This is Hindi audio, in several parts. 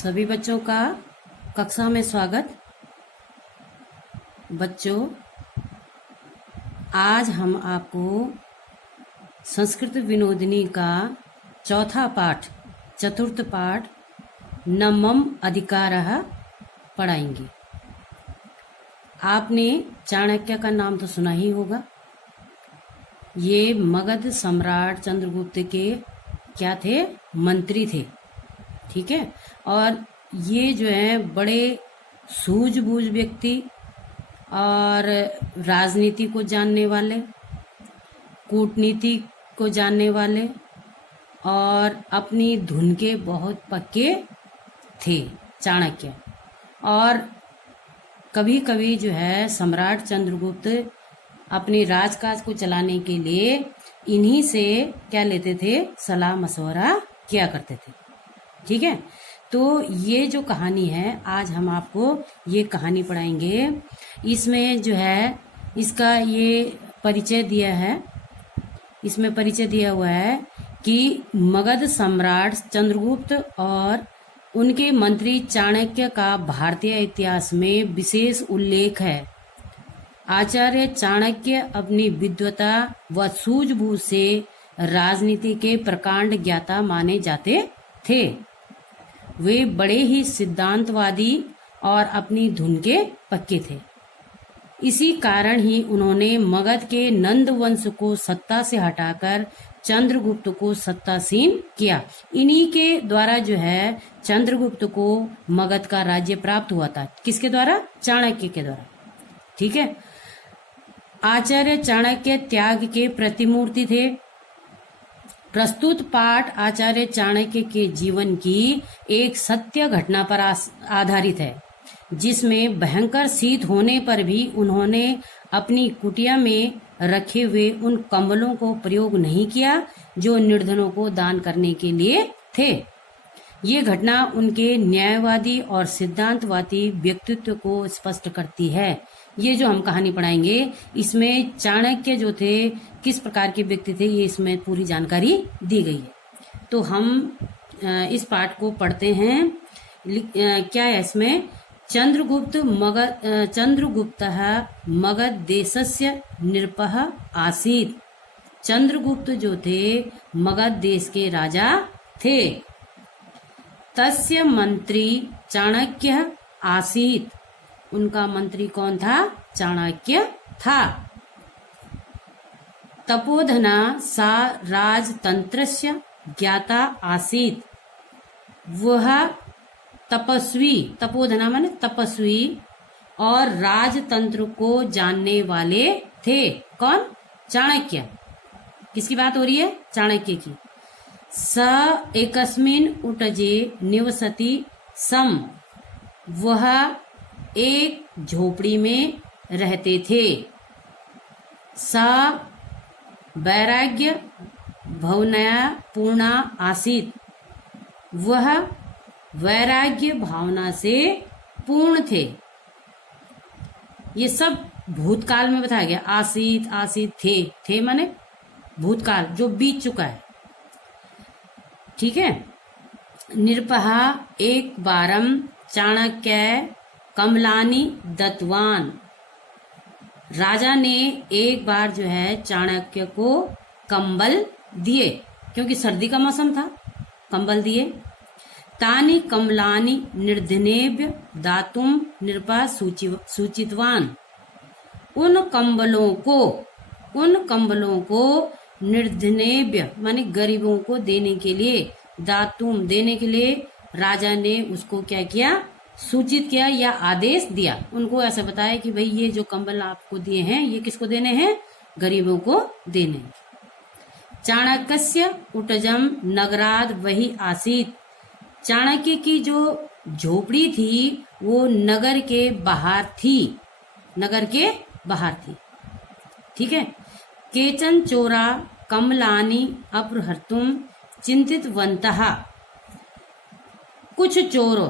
सभी बच्चों का कक्षा में स्वागत। बच्चों, आज हम आपको संस्कृत विनोदिनी का चौथा पाठ, चतुर्थ पाठ नवम अधिकारः पढ़ाएंगे। आपने चाणक्य का नाम तो सुना ही होगा। ये मगध सम्राट चंद्रगुप्त के क्या थे? मंत्री थे। ठीक है। और ये जो है बड़े सूझबूझ व्यक्ति और राजनीति को जानने वाले, कूटनीति को जानने वाले और अपनी धुन के बहुत पक्के थे चाणक्य। और कभी कभी जो है सम्राट चंद्रगुप्त अपने राजकाज को चलाने के लिए इन्हीं से क्या लेते थे? सलाह मशवरा किया करते थे। ठीक है। तो ये जो कहानी है, आज हम आपको ये कहानी पढ़ाएंगे। इसमें जो है इसका ये परिचय दिया है, इसमें परिचय दिया हुआ है कि मगध सम्राट चंद्रगुप्त और उनके मंत्री चाणक्य का भारतीय इतिहास में विशेष उल्लेख है। आचार्य चाणक्य अपनी विद्वता व सूझबूझ से राजनीति के प्रकांड ज्ञाता माने जाते थे। वे बड़े ही सिद्धांतवादी और अपनी धुन के पक्के थे। इसी कारण ही उन्होंने मगध के नंद वंश को सत्ता से हटाकर चंद्रगुप्त को सत्तासीन किया। इन्हीं के द्वारा जो है चंद्रगुप्त को मगध का राज्य प्राप्त हुआ था। किसके द्वारा? चाणक्य के द्वारा। ठीक है। आचार्य चाणक्य त्याग के प्रतिमूर्ति थे। प्रस्तुत पाठ आचार्य चाणक्य के जीवन की एक सत्य घटना पर आधारित है, जिसमें भयंकर शीत होने पर भी उन्होंने अपनी कुटिया में रखे हुए उन कंबलों को प्रयोग नहीं किया जो निर्धनों को दान करने के लिए थे। ये घटना उनके न्यायवादी और सिद्धांतवादी व्यक्तित्व को स्पष्ट करती है। ये जो हम कहानी पढ़ाएंगे, इसमें चाणक्य जो थे किस प्रकार के व्यक्ति थे, ये इसमें पूरी जानकारी दी गई है। तो हम इस पाठ को पढ़ते हैं। क्या है इसमें? चंद्रगुप्तः मगध देशस्य नृपः आसीत्। चंद्रगुप्त जो थे मगध देश के राजा थे। तस्य मंत्री चाणक्य आसीत्। उनका मंत्री कौन था? चाणक्य था। तपोधना सा राजतंत्रस्य ज्ञाता आसीत्। वह तपस्वी, तपोधना माने तपस्वी, और राजतंत्र को जानने वाले थे। कौन? चाणक्य। किसकी बात हो रही है? चाणक्य की। स एकस्मिन् उटजे निवसति सम। वह एक झोपड़ी में रहते थे। सा वैराग्य भावनया पूर्णा आसीत्। वह वैराग्य भावना से पूर्ण थे। ये सब भूतकाल में बताया गया। आसीत्, आसीत्, थे माने भूतकाल जो बीत चुका है। ठीक है। नृपः एक बारम चाणक्य कमलानी दत्तवान। राजा ने एक बार जो है चाणक्य को कंबल दिए, क्योंकि सर्दी का मौसम था, कंबल दिए। तानि कमलानि निर्धनेभ्य दातुम नृपः सूचितवान। उन कंबलों को निर्धनेभ्य माने गरीबों को देने के लिए, दातुम देने के लिए राजा ने उसको क्या किया? सूचित किया या आदेश दिया। उनको ऐसा बताया कि भाई ये जो कंबल आपको दिए हैं, ये किसको देने हैं? गरीबों को देने हैं। चाणक्यस्य उटजम नगराद वही आसीत्। चाणक्य की जो झोपड़ी थी वो नगर के बाहर थी। नगर के बाहर थी। ठीक है। केचन चोरा कमलानि अपहर्तुम चिंतितवन्तः। कुछ चोरों,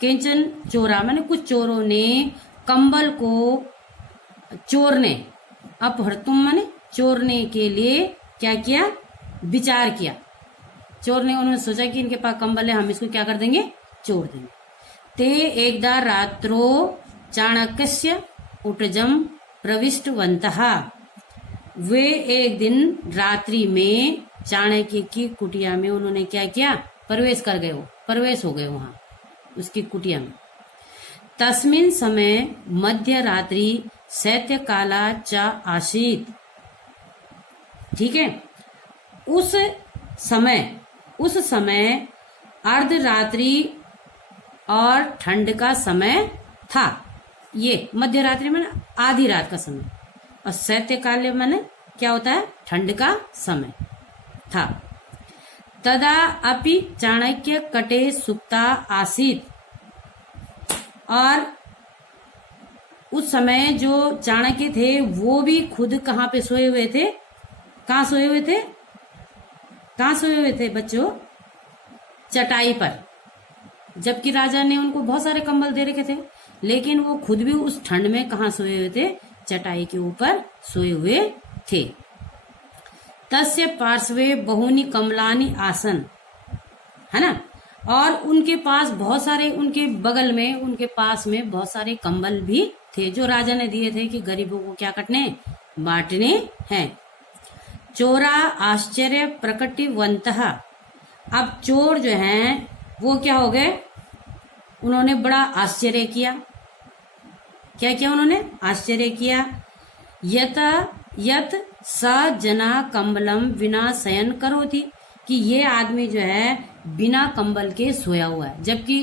केचन चोरा माने कुछ चोरों ने कंबल को चोरने, अपहर्तुम माने चोरने के लिए क्या किया? विचार किया। चोर ने, उन्होंने सोचा कि इनके पास कंबल है, हम इसको क्या कर देंगे? छोड़ देंगे। ते एकदा रात्रो चाणक्यस्य उटजम प्रविष्टवन्तः, वे एक दिन रात्रि में चाणक्य की कुटिया में उन्होंने क्या किया, प्रवेश हो गए वहां उसकी कुटिया में। तस्मिन् समय मध्य रात्रि शैत्य काला च आसीत, ठीक है, उस समय अर्धरात्रि और ठंड का समय था। ये मध्य रात्रि में आधी रात का समय, और शैत्य काल माने क्या होता है, ठंड का समय था। तदा अपि चाणक्य कटे सुप्ता आसीत, और उस समय जो चाणक्य थे वो भी खुद कहाँ पे सोए हुए थे, कहाँ सोए हुए थे बच्चों, चटाई पर। जबकि राजा ने उनको बहुत सारे कंबल दे रखे थे, लेकिन वो खुद भी उस ठंड में कहाँ सोए हुए थे, चटाई के ऊपर सोए हुए थे। तस्य पार्श्वे बहुनी कमलानी आसन, है ना, और उनके पास बहुत सारे, उनके बगल में, उनके पास में बहुत सारे कंबल भी थे जो राजा ने दिए थे कि गरीबों को क्या करने, बांटने हैं। चोरा आश्चर्य प्रकटिवन्तः, अब चोर जो हैं वो क्या हो गए, उन्होंने बड़ा आश्चर्य किया। क्या किया उन्होंने, आश्चर्य किया। यत स जना कंबलम विना शयन करोति, कि ये आदमी जो है बिना कंबल के सोया हुआ है, जबकि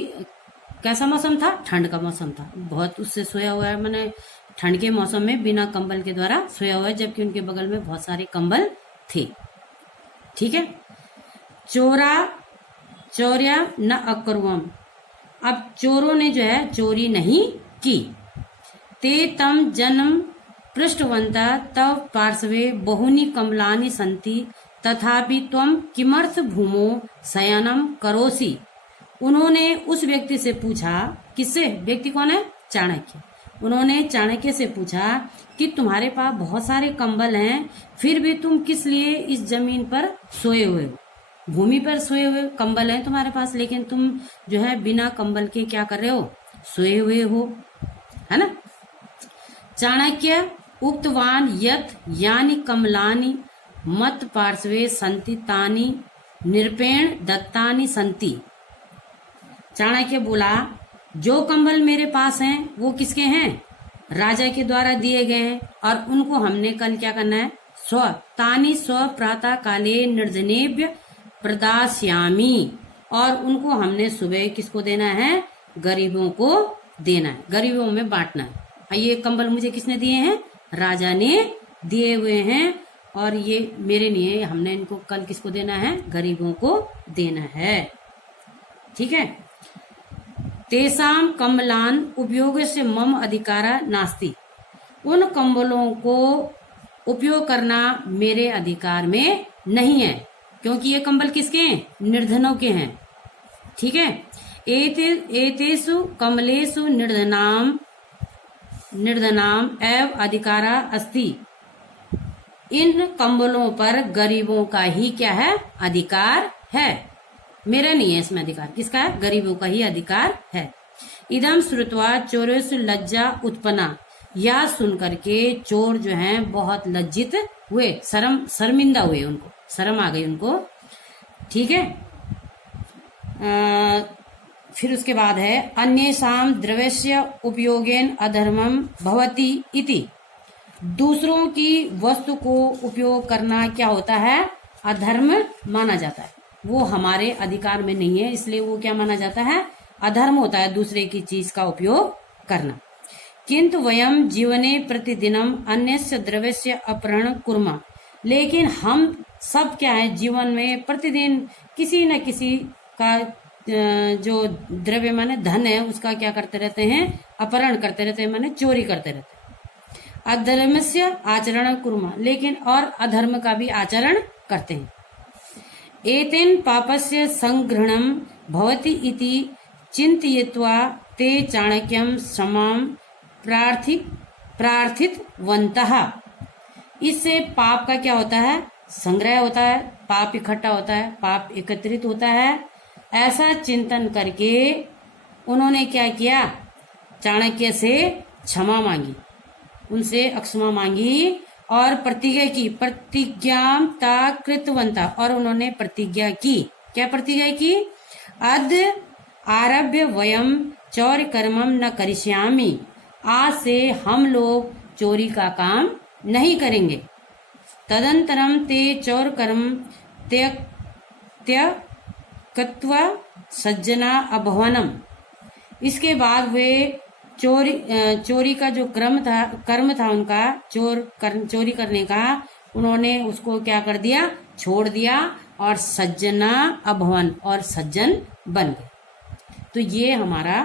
कैसा मौसम था, ठंड का मौसम था, बहुत उससे सोया हुआ है, मैंने ठंड के मौसम में बिना कंबल के द्वारा सोया हुआ है, जबकि उनके बगल में बहुत सारे कंबल थे। ठीक है, चौर्या न अकरुवम, अब चोरों ने जो है चोरी नहीं की। ते तम जन्म पृष्ठवंता तव पार्श्वे बहुनी कमलानि सन्ति तथापि त्वम किमर्थ भूमो शयनम करोसि। उन्होंने उस व्यक्ति से पूछा, किससे, व्यक्ति कौन है, चाणक्य। उन्होंने चाणक्य से पूछा कि तुम्हारे पास बहुत सारे कंबल हैं, फिर भी तुम किस लिए इस जमीन पर सोए हुए हो, भूमि पर सोए हुए, कंबल हैं तुम्हारे पास, लेकिन तुम जो है बिना कंबल के क्या कर रहे हो, सोए हुए हो, है ना। चाणक्य उक्तवान यत यानी कमलानि मत पार्श्वे संति तानि निरपेण दत्तानि संति। चाणक्य बोला, जो कंबल मेरे पास हैं वो किसके हैं, राजा के द्वारा दिए गए हैं, और उनको हमने कल क्या करना है, स्व प्रातः काले निर्जनेभ्य प्रदास्यामी, और उनको हमने सुबह किसको देना है, गरीबों को देना है, गरीबों में बांटना है। ये कंबल मुझे किसने दिए हैं, राजा ने दिए हुए हैं, और ये मेरे लिए, हमने इनको कल किसको देना है, गरीबों को देना है। ठीक है, तेसाम कम्बलान उपयोग से मम अधिकारा नास्ति, उन कंबलों को उपयोग करना मेरे अधिकार में नहीं है, क्योंकि ये कंबल किसके हैं, निर्धनों के हैं। ठीक है, एतेषु कमलेषु निर्धनाम एव अधिकारा अस्ति, इन कंबलों पर गरीबों का ही क्या है, अधिकार है, मेरा नहीं है इसमें अधिकार, किसका है, गरीबों का ही अधिकार है। इदम श्रुत्वा चोरेषु लज्जा उत्पन्ना, यह सुन करके चोर जो हैं बहुत लज्जित हुए, शर्मिंदा हुए, उनको शर्म आ गई उनको। ठीक है, फिर उसके बाद है अन्येषां द्रव्यस्य उपयोगेन अधर्मम भवति इति, दूसरों की वस्तु को उपयोग करना क्या होता है, अधर्म माना जाता है, वो हमारे अधिकार में नहीं है, इसलिए वो क्या माना जाता है, अधर्म होता है दूसरे की चीज का उपयोग करना। किंतु वयम जीवने प्रतिदिनम अन्यस्य द्रव्यस्य अपहरण कुर्मा, लेकिन हम सब क्या है, जीवन में प्रतिदिन किसी न किसी का जो द्रव्य माने धन है उसका क्या करते रहते हैं, अपहरण करते रहते हैं, माने चोरी करते रहते हैं। अधर्मस्य आचरण कुर्मा, लेकिन और अधर्म का भी आचरण करते हैं। एतेन पापस्य संग्रहणम भवति इति चिंतयित्वा ते चाणक्यम क्षमाम प्रार्थितवन्तः, इससे पाप का क्या होता है, संग्रह होता है, पाप इकट्ठा होता है, पाप एकत्रित होता है। ऐसा चिंतन करके उन्होंने क्या किया, चाणक्य से क्षमा मांगी, उनसे अक्षमा मांगी और प्रतिज्ञा की, प्रतिज्ञाता कृतवंता, और उन्होंने प्रतिज्ञा की। क्या प्रतिज्ञा की? अद्य आरभ्य वयम चौर्य कर्मम न करिष्यामि, आज से हम लोग चोरी का काम नहीं करेंगे। तदंतरम ते चौर कर्म त्यक्त्वा सज्जना अभवनम, इसके बाद वे चोरी का जो कर्म था उनका, चोरी करने का, उन्होंने उसको क्या कर दिया, छोड़ दिया, और सज्जना अभवन, और सज्जन बन गए। तो ये हमारा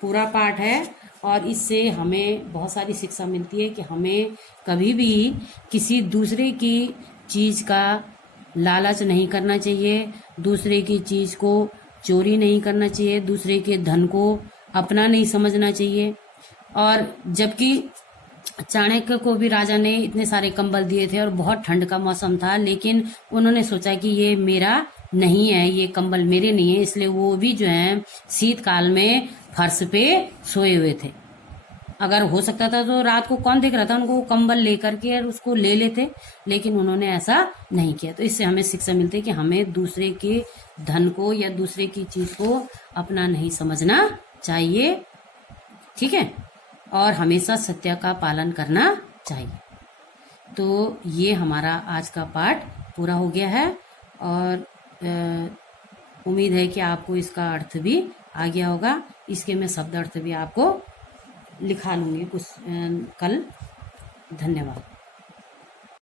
पूरा पाठ है, और इससे हमें बहुत सारी शिक्षा मिलती है कि हमें कभी भी किसी दूसरे की चीज का लालच नहीं करना चाहिए, दूसरे की चीज को चोरी नहीं करना चाहिए, दूसरे के धन को अपना नहीं समझना चाहिए। और जबकि चाणक्य को भी राजा ने इतने सारे कंबल दिए थे और बहुत ठंड का मौसम था, लेकिन उन्होंने सोचा कि ये मेरा नहीं है, ये कंबल मेरे नहीं है, इसलिए वो भी जो है शीतकाल में फर्श पे सोए हुए थे। अगर हो सकता था तो रात को कौन देख रहा था, उनको कंबल लेकर के और उसको ले लेते, लेकिन उन्होंने ऐसा नहीं किया। तो इससे हमें शिक्षा मिलती है कि हमें दूसरे के धन को या दूसरे की चीज को अपना नहीं समझना चाहिए, ठीक है, और हमेशा सत्य का पालन करना चाहिए। तो ये हमारा आज का पाठ पूरा हो गया है, और उम्मीद है कि आपको इसका अर्थ भी आ गया होगा। इसके मैं शब्द अर्थ भी आपको लिखा लूंगी कुछ कल। धन्यवाद।